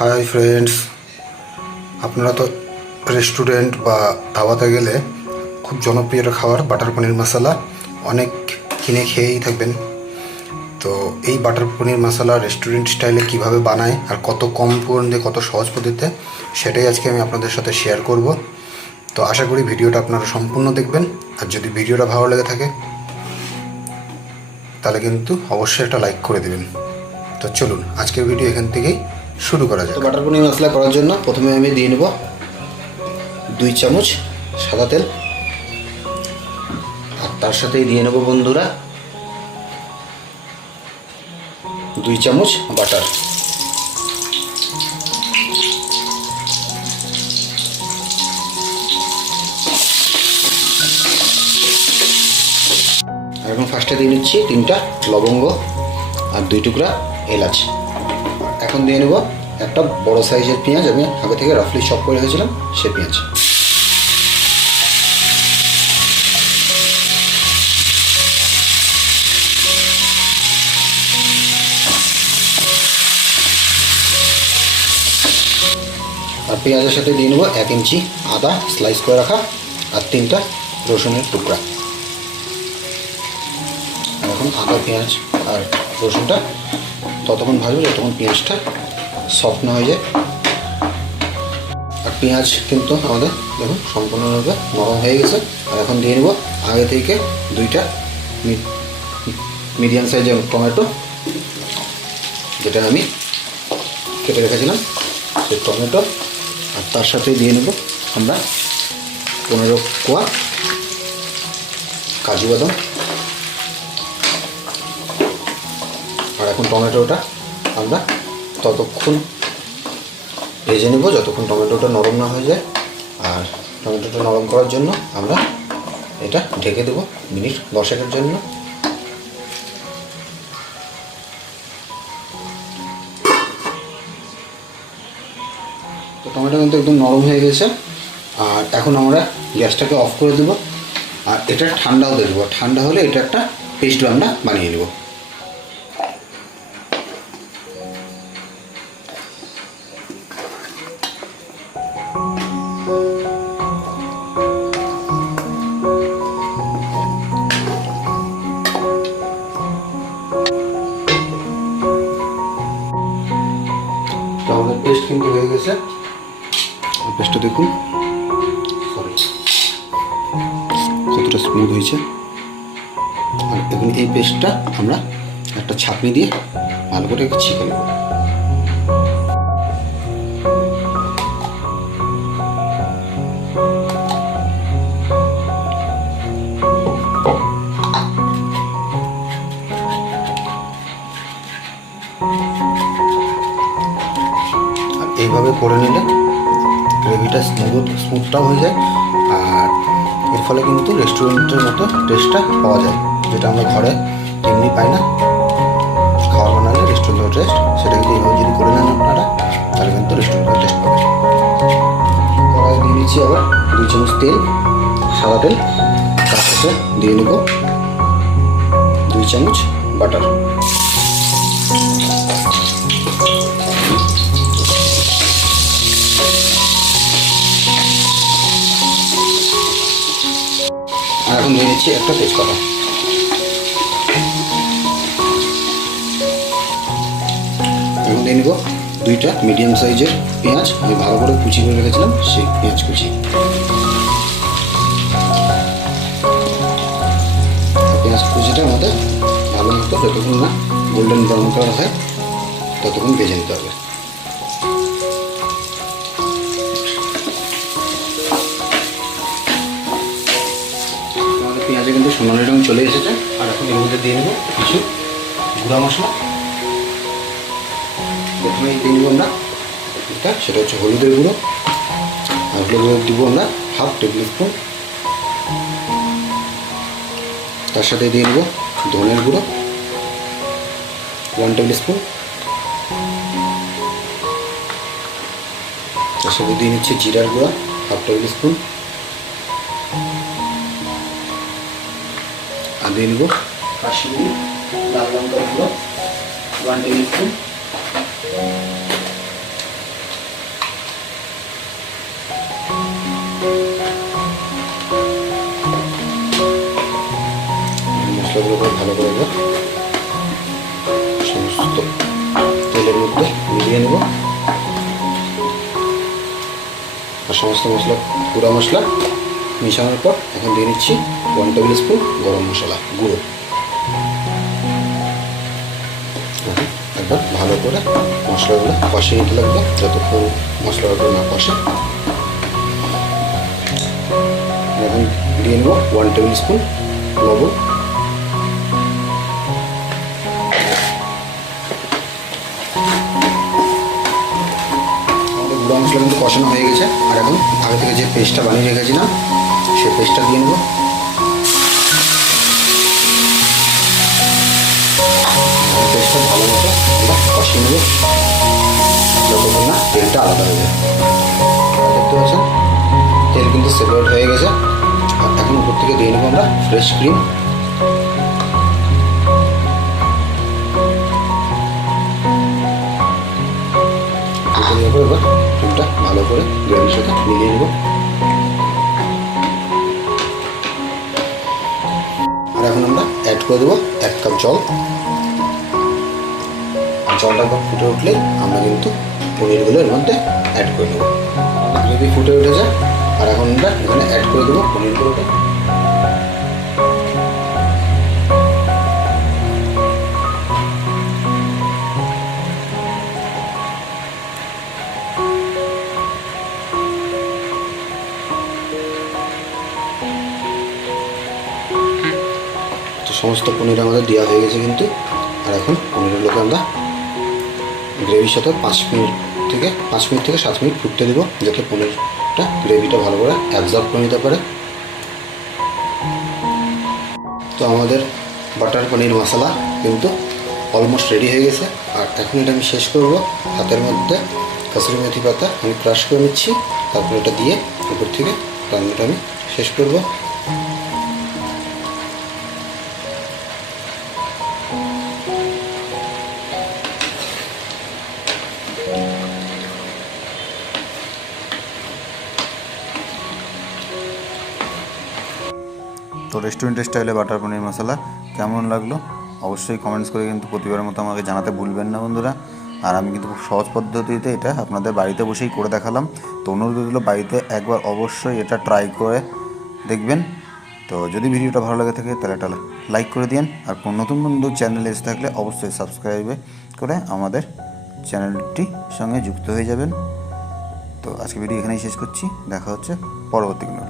Hi friends, আপনারা তো restaurant বা ধাবাতে গেলে খুব জনপ্রিয় খাবার বাটার পনির মশলা অনেক কিনে খেয়েই থাকবেন। তো এই বাটার পনির মশলা রেস্টুরেন্ট স্টাইলে কিভাবে বানায় আর কত কম উপকরণ দিয়ে কত সহজ পদ্ধতিতে, সেটাই আজকে আমি আপনাদের সাথে শেয়ার করব। তো আশা করি ভিডিওটা আপনারা সম্পূর্ণ দেখবেন। আর যদি ভিডিওটা ভালো লেগে থাকে তাহলে কিন্তু অবশ্যই একটা লাইক করে দেবেন। তো চলুন আজকের ভিডিও এখান থেকেই শুরু করা যায়। তো বাটার পনির মশলা করার জন্য প্রথমে আমি দিয়ে নেব 2 চামচ সাদা তেল, আর তার সাথেই দিয়ে নেব বন্ধুরা 2 চামচ বাটার। আর এখন ফার্স্টে দিয়ে নিচ্ছি 3টা লবঙ্গ আর 2 টুকরা এলাচ। এখন দিয়ে নেব একটা বড় সাইজের পেঁয়াজ, আমি আগে থেকে রাফলি চপ করে রেখেছিলাম সে পেঁয়াজ। আর পেঁয়াজের সাথে দিয়ে নেব 1 ইঞ্চি আদা স্লাইস করে রাখা আর 3টা রসুনের টুকরা। আর এখন আদা পেঁয়াজ আর রসুনটা ততক্ষণ ভাজবো যতক্ষণ পেঁয়াজটা সফট না হয়ে যায়। আর পেঁয়াজ কিন্তু আমাদের দেখুন সম্পূর্ণরূপে নরম হয়ে গেছে। আর এখন দিয়ে নেব আগে থেকে 2টা মিডিয়াম সাইজের টমেটো, যেটা আমি কেটে রেখেছিলাম সেই টমেটো। আর তার সাথে দিয়ে নেব আমরা 15 কোয়া কাজু বাদাম। আর এখন টমেটোটা আমরা ততক্ষণ ভেজে নেব যতক্ষণ টমেটোটা নরম না হয়ে যায়। আর টমেটোটা নরম করার জন্য আমরা এটা ঢেকে দেবো মিনিট 10-এর জন্য। তো টমেটো কিন্তু একদম নরম হয়ে গেছে। আর এখন আমরা গ্যাসটাকে অফ করে দেবো আর এটা ঠান্ডাও দেবো। ঠান্ডা হলে এটা একটা পেস্ট আমরা বানিয়ে নেব। আমাদের পেস্ট কিন্তু হয়ে গেছে। পেস্টটা দেখুন কতটা স্মুথ হয়েছে। আর এখন এই পেস্টটা আমরা একটা ছাঁকনি দিয়ে ভালো করে ছেঁকে নেব। এইভাবে করে নিলে গ্রেভিটা স্মুথটাও হয়ে যায়। আর এর ফলে কিন্তু রেস্টুরেন্টের মতো টেস্টটা পাওয়া যায়, যেটা আমরা ঘরে এমনি পাই না। খাবার বানালে রেস্টুরেন্টের টেস্ট, সেটা কিন্তু এইভাবে যদি করে নেন আপনারা তাহলে কিন্তু রেস্টুরেন্টের টেস্ট পাবেন। কড়াই দিয়ে নিচ্ছি আবার 2 চামচ তেল, সাদা তেল। তার সাথে দিয়ে নেব 2 চামচ বাটার। আর এখন নিয়ে নিচ্ছি একটা তেজপাতা। এখন দিয়ে নেব 2টা মিডিয়াম সাইজের পেঁয়াজ, আমি ভালো করে কুচি করে রেখেছিলাম সেই পেঁয়াজ কুচি। পেঁয়াজ কুচিটা আমাদের ভালো মতো যতক্ষণ না গোল্ডেন ব্রাউন কালার হয় ততক্ষণ ভেজে নিতে হবে। পেঁয়াজে কিন্তু সোনালি রঙ চলে এসেছে। আর এখন এর মধ্যে দিয়ে নেব কিছু গুঁড়া মশলা। প্রথমে দিয়ে নেব আমরা এটা, সেটা হচ্ছে হলুদের গুঁড়ো। আর হলুদের গুঁড়ো দিব আমরা 1/2 টেবিল স্পুন। তার সাথে দিয়ে নেব ধনের গুঁড়ো 1 টেবিল স্পুন। তার সাথে দিয়ে নিচ্ছি জিরার গুঁড়া 1/2 টেবিল স্পুন। আর দিয়ে নেব কাশ্মীরি লাল লঙ্কার গুঁড়ো 1 টেবিল স্পুন। মশলাগুলোকে ভালো করে একবার সমস্ত তেলের মধ্যে মিলিয়ে নেব। আর সমস্ত মশলা গুঁড়া মশলা মিশানোর পর এখন দিয়ে নিচ্ছি 1 টেবিল স্পুন গরম মশলা গুঁড়ো। একবার ভালো করে মশলাগুলো কষিয়ে নিতে লাগবে যতক্ষণ মশলাগুলো না কষে। এখন দিয়ে নেব 1 টেবিল স্পুন লবণ। আমাদের গুঁড়া মশলা কিন্তু কষানো হয়ে গেছে। আর এখন আগে থেকে যে পেস্টটা বানিয়ে রেখেছিলাম সেই পেস্টটা দিয়ে নেব। পেস্টটা ভালো মতো আমরা কষিয়ে নেব যতক্ষণ না তেলটা আলাদা হয়ে যায়। দেখতে পাচ্ছেন তেল কিন্তু সেপারেট হয়ে গেছে। আর এখন উপর থেকে দিয়ে নেব আমরা ফ্রেশ ক্রিম। এবার ক্রিমটা ভালো করে গ্রেভির সাথে মিলিয়ে নেব। আর এখন আমরা অ্যাড করে দেবো 1 কাপ জল। জলটা একবার ফুটে উঠলে আমরা কিন্তু পনিরগুলো এর মধ্যে অ্যাড করে দেবো। গ্রেভি ফুটে উঠেছে আর এখন আমরা এখানে অ্যাড করে দেবো পনিরগুলোকে। তো সমস্ত পনির আমাদের দেওয়া হয়ে গেছে কিন্তু। আর এখন পনিরগুলোকে আমরা গ্রেভির সাথে 5 মিনিট থেকে 7 মিনিট ফুটতে দেবো যাতে পনিরটা গ্রেভিটা ভালো করে অ্যাবজর্ব করে নিতে পারে। তো আমাদের বাটার পনির মশলা কিন্তু অলমোস্ট রেডি হয়ে গেছে। আর এখন এটা আমি শেষ করব হাতের মধ্যে কাসুরি মেথি পাতা আমি ক্রাশ করে নিচ্ছি। তারপর এটা দিয়ে উপর থেকে রান্নাটা আমি শেষ করব। তো রেস্টুরেন্ট স্টাইলে বাটার পনির মশলা কেমন লাগলো অবশ্যই কমেন্টস করে কিন্তু প্রতিবারের মতো আমাকে জানাতে ভুলবেন না বন্ধুরা। আর আমি কিন্তু খুব সহজ পদ্ধতিতে এটা আপনাদের বাড়িতে বসেই করে দেখালাম। তো অনুরোধ হলো বাড়িতে একবার অবশ্যই এটা ট্রাই করে দেখবেন। তো যদি ভিডিওটা ভালো লাগে থাকে তাহলে একটা লাইক করে দিন। আর কোনো নতুন বন্ধু চ্যানেলে এসে থাকলে অবশ্যই সাবস্ক্রাইব করে আমাদের চ্যানেলটির সঙ্গে যুক্ত হয়ে যাবেন। তো আজকে ভিডিও এখানেই শেষ করছি। দেখা হচ্ছে পরবর্তী কোনো